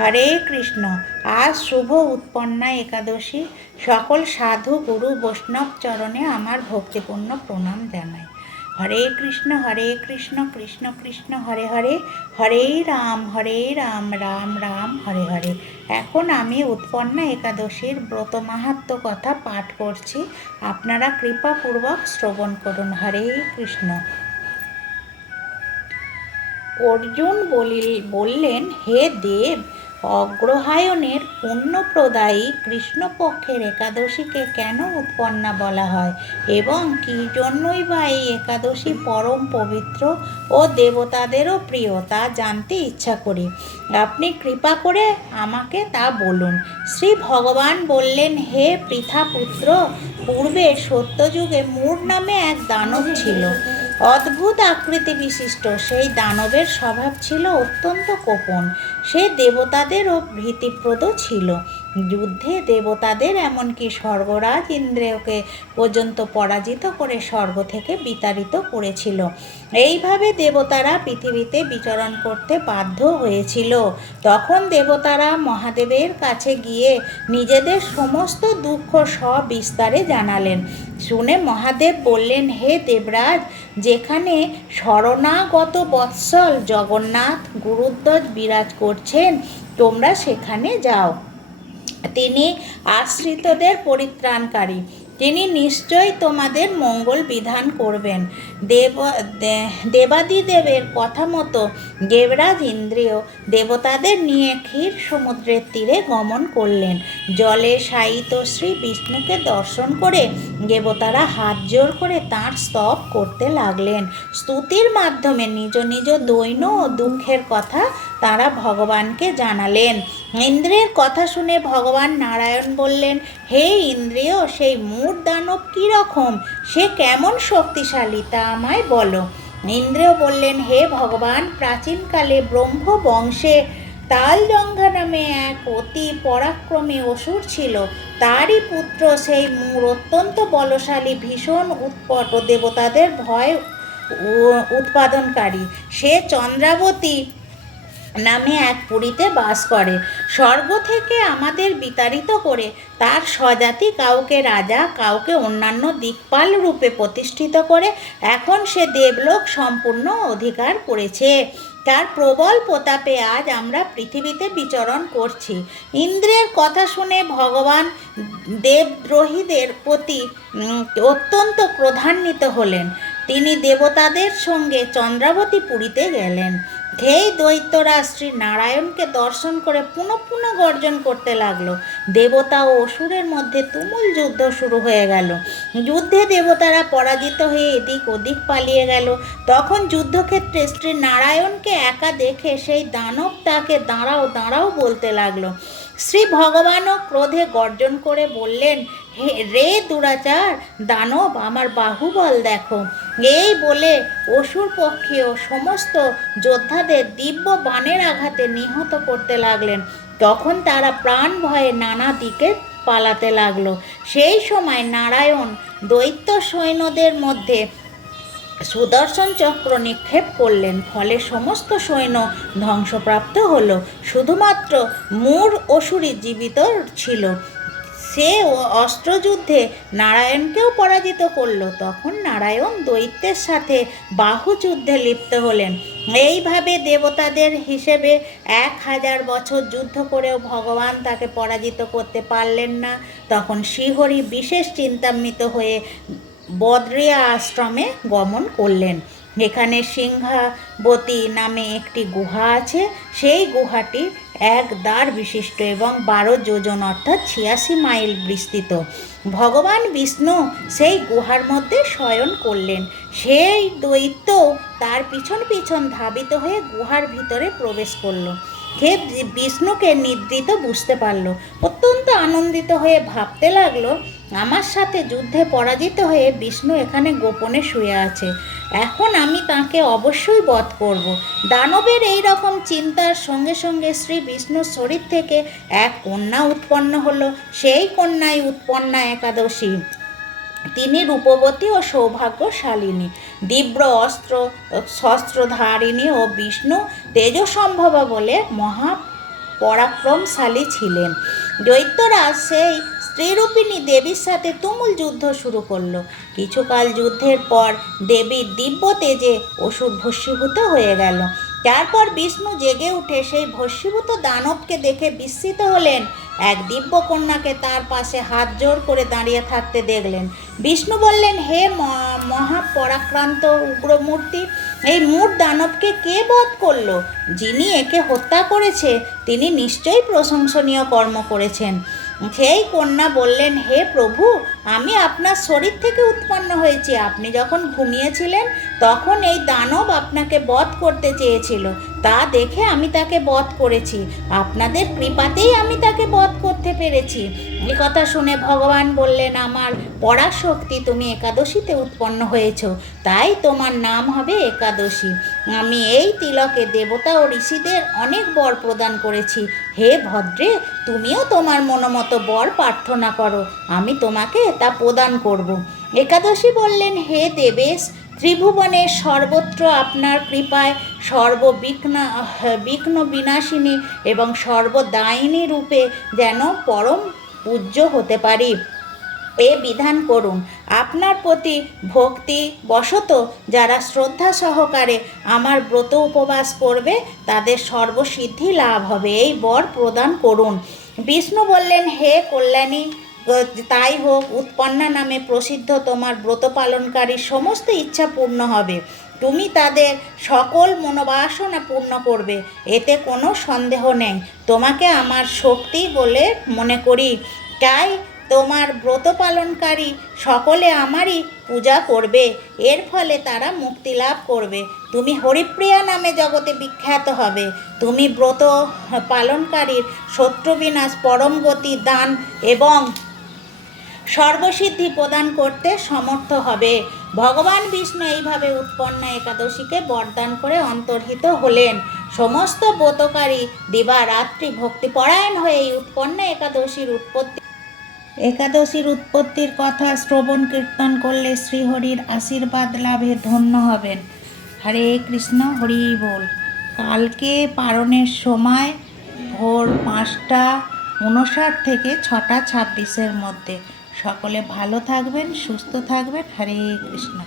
হরে কৃষ্ণ। আজ শুভ উৎপন্না একাদশী। সকল সাধু গুরু বৈষ্ণব চরণে আমার ভক্তিপূর্ণ প্রণাম জানাই। হরে কৃষ্ণ কৃষ্ণ কৃষ্ণ হরে হরে, হরে রাম রাম রাম হরে হরে। এখন আমি উৎপন্না একাদশীর ব্রত মাহাত্ম্য কথা পাঠ করছি, আপনারা কৃপাপূর্বক শ্রবণ করুন। হরে কৃষ্ণ। অর্জুন বললেন, হে দেব, অগ্রহায়ণের পুণ্যপ্রদায়ী কৃষ্ণপক্ষের একাদশীকে কেন উৎপন্না বলা হয় এবং কী জন্যই বা এই একাদশী পরম পবিত্র ও দেবতাদেরও প্রিয় তা জানতে ইচ্ছা করি। আপনি কৃপা করে আমাকে তা বলুন। শ্রী ভগবান বললেন, হে পৃথাপুত্র, পূর্বে সত্যযুগে মূর নামে এক দানব ছিল। অদ্ভুত আকৃতি বিশিষ্ট সেই দানবের স্বভাব ছিল অত্যন্ত কোপন। সে দেবতাদেরও ভীতিপ্রদ ছিল। যুদ্ধে দেবতাদের এমনকি স্বর্গরাজ ইন্দ্রকে পর্যন্ত পরাজিত করে স্বর্গ থেকে বিতাড়িত করেছিল। এইভাবে দেবতারা পৃথিবীতে বিচরণ করতে বাধ্য হয়েছিল। তখন দেবতারা মহাদেবের কাছে গিয়ে নিজেদের সমস্ত দুঃখ সবিস্তারে জানালেন। শুনে মহাদেব বললেন, হে দেবরাজ, যেখানে শরণাগত বৎসল জগন্নাথ গুরুধ্বজ বিরাজ করছেন, তোমরা সেখানে যাও। তিনি আশ্রিতদের পরিত্রাণকারী, তিনি নিশ্চয়ই তোমাদের মঙ্গল বিধান করবেন। দেবাদিদেবের কথা মতো দেবরাজ ইন্দ্রিয় দেবতাদের নিয়ে ক্ষীর সমুদ্রের তীরে গমন করলেন। জলে শায়িত শ্রী বিষ্ণুকে দর্শন করে দেবতারা হাত জোড় করে তাঁর স্তব করতে লাগলেন। স্তুতির মাধ্যমে নিজ নিজ দৈন্য ও দুঃখের কথা তারা ভগবানকে জানালেন। ইন্দ্রের কথা শুনে ভগবান নারায়ণ বললেন, হে ইন্দ্রিয়, সেই মূঢ় দানব কীরকম, সে কেমন শক্তিশালী তা আমায় বলো। ইন্দ্রিয় বললেন, হে ভগবান, প্রাচীনকালে ব্রহ্ম বংশে তালজঙ্ঘা নামে এক অতি পরাক্রমী অসুর ছিল। তারই পুত্র সেই মূঢ় অত্যন্ত বলশালী, ভীষণ উৎপট ও দেবতাদের ভয় উৎপাদনকারী। সে চন্দ্রাবতী নামে এক পুরীতে বাস করে। স্বর্গ থেকে আমাদের বিতাড়িত করে তার স্বজাতি কাউকে রাজা, কাউকে অন্যান্য দিকপাল রূপে প্রতিষ্ঠিত করে এখন সে দেবলোক সম্পূর্ণ অধিকার করেছে। তার প্রবল প্রতাপে আজ আমরা পৃথিবীতে বিচরণ করছি। ইন্দ্রের কথা শুনে ভগবান দেবদ্রোহীদের প্রতি অত্যন্ত ক্রোধান্বিত হলেন। তিনি দেবতাদের সঙ্গে চন্দ্রাবতী পুরীতে গেলেন। সেই দৈত্যরা শ্রী নারায়ণকে দর্শন করে পুনঃ পুনঃ গর্জন করতে লাগলো। দেবতা ও অসুরের মধ্যে তুমুল যুদ্ধ শুরু হয়ে গেল। যুদ্ধে দেবতারা পরাজিত হয়ে এদিক ওদিক পালিয়ে গেল। তখন যুদ্ধক্ষেত্রে শ্রী নারায়ণকে একা দেখে সেই দানব তাকে দাঁড়াও দাঁড়াও বলতে লাগলো। শ্রী ভগবানও ক্রোধে গর্জন করে বললেন, রে দুরাচার দানব, আমার বাহুবল দেখো। এই বলে অসুর পক্ষীয় সমস্ত যোদ্ধাদের দিব্য বাণের আঘাতে নিহত করতে লাগলেন। তখন তারা প্রাণ ভয়ে নানা দিকে পালাতে লাগলো। সেই সময় নারায়ণ দৈত্য সৈন্যদের মধ্যে সুদর্শন চক্র নিক্ষেপ করলেন। ফলে সমস্ত সৈন্য ধ্বংসপ্রাপ্ত হলো। শুধুমাত্র মূঢ় অসুরই জীবিত ছিল। সে অস্ত্রযুদ্ধে নারায়ণকেও পরাজিত করল। তখন নারায়ণ দৈত্যের সাথে বাহুযুদ্ধে লিপ্ত হলেন। এইভাবে দেবতাদের হিসেবে 1000 বছর যুদ্ধ করেও ভগবান তাকে পরাজিত করতে পারলেন না। তখন শ্রীহরি বিশেষ চিন্তান্বিত হয়ে বদ্রিয়া আশ্রমে গমন করলেন। এখানে সিংহাবতী নামে একটি গুহা আছে। সেই গুহাটি 1 দ্বার বিশিষ্ট এবং 12 যোজন অর্থাৎ 86 মাইল বিস্তৃত। ভগবান বিষ্ণু সেই গুহার মধ্যে শয়ন করলেন। সেই দৈত্য তার পিছন পিছন ধাবিত হয়ে গুহার ভিতরে প্রবেশ করল। হে বিষ্ণুকে নিদ্রিত বুঝতে পারল। অত্যন্ত আনন্দিত হয়ে ভাবতে লাগলো, আমার সাথে যুদ্ধে পরাজিত হয়ে বিষ্ণু এখানে গোপনে শুয়ে আছে। এখন আমি তাকে অবশ্যই বধ করব। দানবের এই রকম চিন্তার সঙ্গে সঙ্গে শ্রী বিষ্ণুর শরীর থেকে এক কন্যা উৎপন্ন হলো। সেই কন্যাই উৎপন্না একাদশী। তিনি রূপবতী ও সৌভাগ্যশালিনী, দিব্য শস্ত্রধারিণী ও বিষ্ণু তেজসম্ভবা বলে পরাক্রমশালী ছিলেন। দৈত্যরাজ সেই স্ত্রীরূপিণী দেবীর সাথে তুমুল যুদ্ধ শুরু করলো। কিছুকাল যুদ্ধের পর দেবীর দিব্য তেজে অসুর ভস্মীভূত হয়ে গেল। তারপর বিষ্ণু জেগে উঠে সেই ভস্মীভূত দানবকে দেখে বিস্মিত হলেন। এক দিব্য কন্যাকে তার পাশে হাত জোর করে দাঁড়িয়ে থাকতে দেখলেন। বিষ্ণু বললেন, হে মহাপরাক্রান্ত উগ্রমূর্তি, এই মূঢ় দানবকে কে বধ করলো? যিনি একে হত্যা করেছে তিনি নিশ্চয়ই প্রশংসনীয় কর্ম করেছেন। সেই কন্যা বললেন, হে প্রভু, আমি আপনার শরীর থেকে উৎপন্ন হয়েছি। আপনি যখন ঘুমিয়েছিলেন তখন এই দানব আপনাকে বধ করতে চেয়েছিল, তা দেখে আমি তাকে বধ করেছি। আপনাদের কৃপাতেই আমি তাকে বধ করতে পেরেছি। এই কথা শুনে ভগবান বললেন, আমার পরাশক্তি, তুমি একাদশীতে উৎপন্ন হয়েছ, তাই তোমার নাম হবে একাদশী। আমি এই তিলকে দেবতা ও ঋষিদের অনেক বর প্রদান করেছি। হে ভদ্রে, তুমিও তোমার মনোমতো বর প্রার্থনা করো, আমি তোমাকে তা প্রদান করব। একাদশী বললেন, হে দেবেশ, ত্রিভুবনের সর্বত্র আপনার কৃপায় বিঘ্ন বিনাশিনী এবং সর্বদায়িনী রূপে যেন পরম পূজ্য হতে পারি, এ বিধান করুন। আপনার প্রতি ভক্তি বশত যারা শ্রদ্ধা সহকারে আমার ব্রত উপবাস করবে তাদের সর্বসিদ্ধি লাভ হবে, এই বর প্রদান করুন। বিষ্ণু বললেন, হে কল্যাণী, তাই হোক। উৎপন্না নামে প্রসিদ্ধ তোমার ব্রত পালনকারীর সমস্ত ইচ্ছা পূর্ণ হবে। তুমি তাদের সকল মনোবাসনা পূর্ণ করবে, এতে কোনো সন্দেহ নেই। তোমাকে আমার শক্তি বলে মনে করি, তাই তোমার ব্রত পালনকারী সকলে আমারই পূজা করবে। এর ফলে তারা মুক্তি লাভ করবে। তুমি হরিপ্রিয়া নামে জগতে বিখ্যাত হবে। তুমি ব্রত পালনকারীর শত্রু বিনাশ, পরম গতি দান এবং সর্বসিদ্ধি প্রদান করতে সমর্থ হবে। ভগবান বিষ্ণু এইভাবে উৎপন্না একাদশীকে বরদান করে অন্তর্হিত হলেন। সমস্ত ব্রতকারী দিবারাত্রি ভক্তিপরায়ণ হয়ে এই উৎপন্না একাদশীর উৎপত্তির কথা শ্রবণ কীর্তন করলে শ্রীহরির আশীর্বাদ লাভে ধন্য হবেন। হরে কৃষ্ণ, হরি বল। কালকে পারণের সময় ভোর 5টা 59 থেকে 6টা 26-এর মধ্যে। সকলে ভালো থাকবেন, সুস্থ থাকবেন। হরে কৃষ্ণ।